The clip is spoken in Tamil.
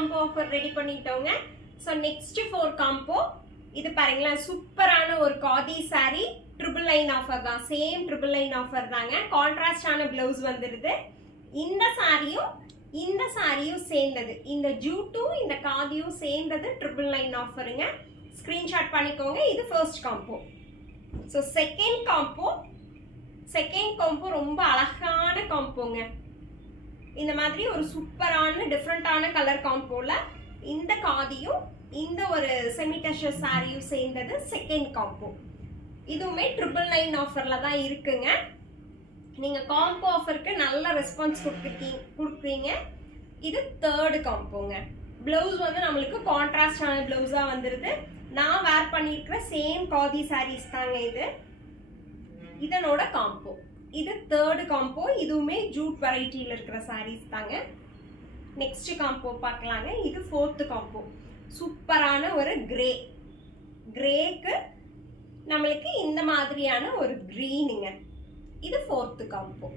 காம்போ ஆஃபர் ரெடி பண்ணிட்டோங்க. So next 4 combo. இது பாருங்களேன், சூப்பரான ஒரு khadi sari, triple line offer தான், சேம் ட்ரிபிள் லைன் ஆஃபர் தாங்க. கான்ட்ராஸ்டான பிளவுஸ் வந்துடுது. இந்த சாரியும் சேர்ந்தது, இந்த ஜூட்டும் இந்த காதியும் சேர்ந்தது ட்ரிபிள் லைன் ஆஃபருங்க. ஸ்கிரீன்ஷாட் பண்ணிக்கோங்க. இது first combo. So second combo ரொம்ப அழகான காம்போங்க. இந்த மாதிரி ஒரு சூப்பரான டிஃப்ரெண்டான கலர் காம்போல இந்த காதியும் இந்த ஒரு செமி டஷர் சாரியும் சேர்ந்தது செகண்ட் காம்போ. இதுவுமே ட்ரிபிள் லைன் ஆஃபர்ல தான் இருக்குங்க. நீங்க காம்போ ஆஃபருக்கு நல்ல ரெஸ்பான்ஸ் கொடுக்குறீங்க. இது தேர்ட் காம்போங்க. பிளவுஸ் வந்து நம்மளுக்கு கான்ட்ராஸ்டான பிளவுஸா வந்துருது. நான் வேர் பண்ணியிருக்கிற சேம் காதி சாரீஸ் தாங்க இது. இதனோட காம்போ. இது தேர்ட் காம்போ. இதுவுமே ஜூட் வெரைட்டியில் இருக்கிற சாரீஸ் தாங்க. நெக்ஸ்ட் காம்போ பார்க்கலாங்க. இது ஃபோர்த் காம்போ. சூப்பரான ஒரு கிரேக்கு நம்மளுக்கு இந்த மாதிரியான ஒரு கிரீனுங்க. இது ஃபோர்த் காம்போ.